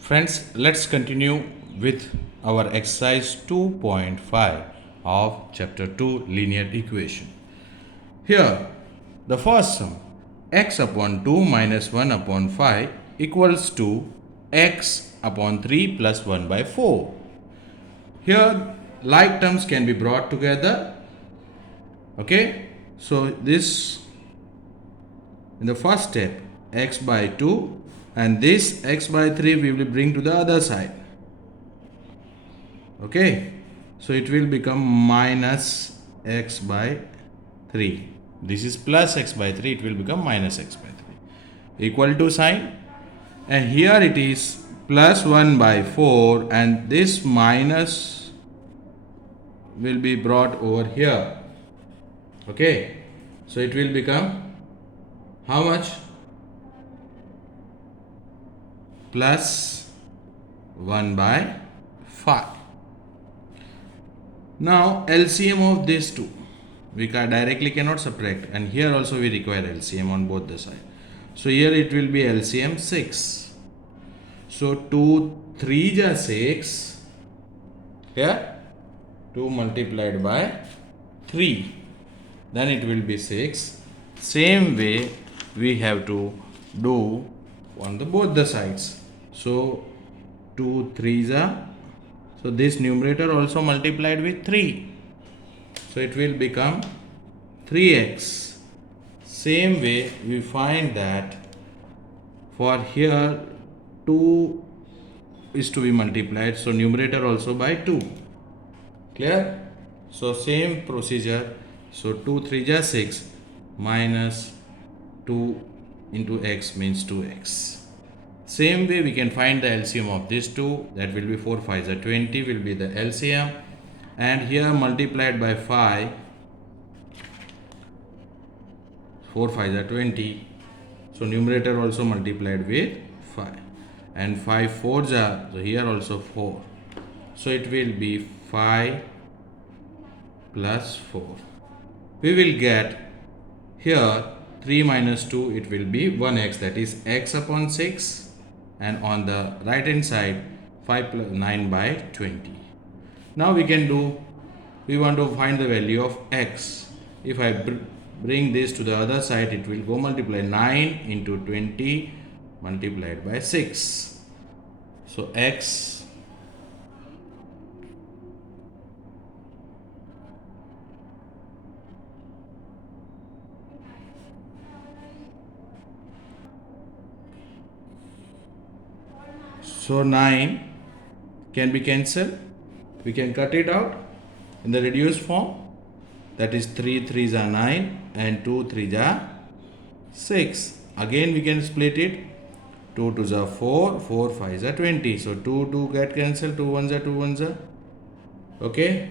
Friends, let's continue with our exercise 2.5 of chapter 2 linear equation. Here, the first sum x upon 2 minus 1 upon 5 equals to x upon 3 plus 1 by 4. Here, like terms can be brought together. Okay, so this in the first step x by 2 and this x by 3 we will bring to the other side. Okay, so it will become minus x by 3. This is plus x by 3, it will become minus x by 3 equal to sign, and here it is plus 1 by 4 and this minus will be brought over here. Okay, so it will become how much? Plus 1 by 5. Now LCM of these two, we directly cannot subtract, and here also we require LCM on both the sides. So here it will be LCM 6. So 2 3 ja 6. Here 2 multiplied by 3, then it will be 6. Same way we have to do on both the sides. So 2 3 ja, so this numerator also multiplied with 3. So it will become 3x. Same way we find that for here 2 is to be multiplied, so numerator also by 2. Clear? So same procedure. So 2 3 ja 6 minus 2 into x means 2x. Same way we can find the LCM of these two, that will be 4 5 is 20 will be the LCM, and here multiplied by 5, 4 5 is 20, so numerator also multiplied with 5, and 5 4 ja, so here also 4, so it will be 5 plus 4. We will get here 3 minus 2, it will be 1x, that is x upon 6, and on the right hand side 5 plus 9 by 20. Now we can do, we want to find the value of x. If I bring this to the other side, it will go multiply 9 into 20 multiplied by 6. So x so 9 can be cancelled. We can cut it out in the reduced form. That is 3 3s are 9 and 2 3s are 6. Again we can split it. 2 2s are 4, 4 5s are 20. So 2 2 get cancelled, 2 1s are 2 1s are. Okay.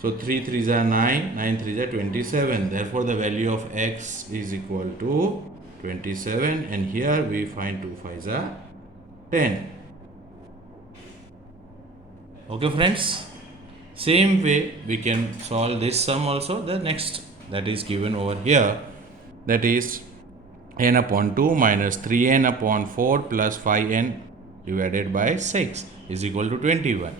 So 3 3s are 9, 9 3s are 27. Therefore the value of x is equal to 27, and here we find 2 5s are 10. Okay friends, same way we can solve this sum also, the next, that is given over here, that is n upon 2 minus 3n upon 4 plus 5n divided by 6 is equal to 21.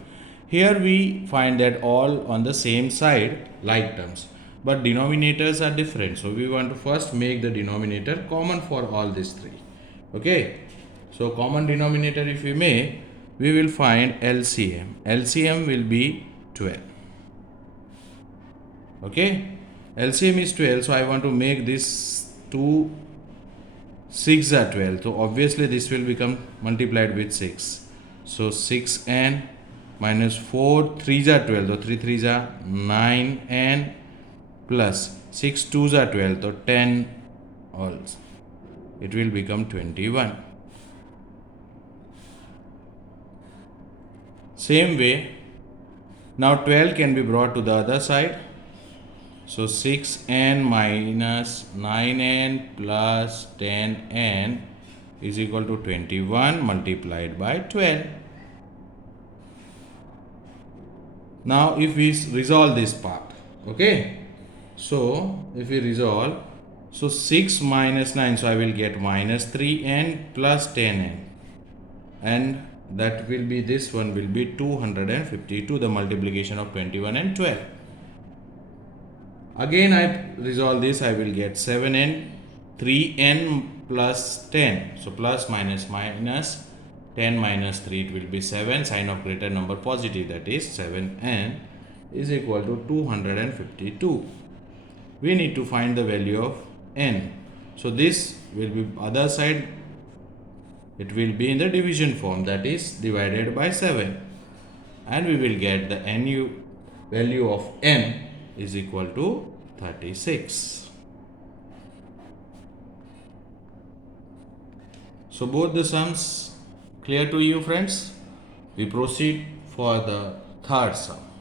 Here we find that all on the same side like terms, but denominators are different, so we want to first make the denominator common for all these three. Okay, so common denominator if we make, we will find LCM. LCM will be 12. Okay, LCM is 12, so I want to make this 2 6 are 12, so obviously this will become multiplied with 6. So 6n minus 4 3s are 12, so 3 3s are 9n plus 6 2s are 12, so 10 also. It will become 21. Same way, now 12 can be brought to the other side. So 6n minus 9n plus 10n is equal to 21 multiplied by 12. Now if we resolve this part, okay, so if we resolve, so 6 minus 9, so I will get minus 3n plus 10n. and that will be, this one will be 252, the multiplication of 21 and 12. Again I resolve this, I will get 7n, 3n plus 10. So plus minus minus, 10 minus 3, it will be 7. Sign of greater number positive, that is 7n is equal to 252. We need to find the value of n. So this will be other side, it will be in the division form, that is divided by 7, and we will get the nu value of n is equal to 36. So both the sums clear to you, friends? We proceed for the third sum.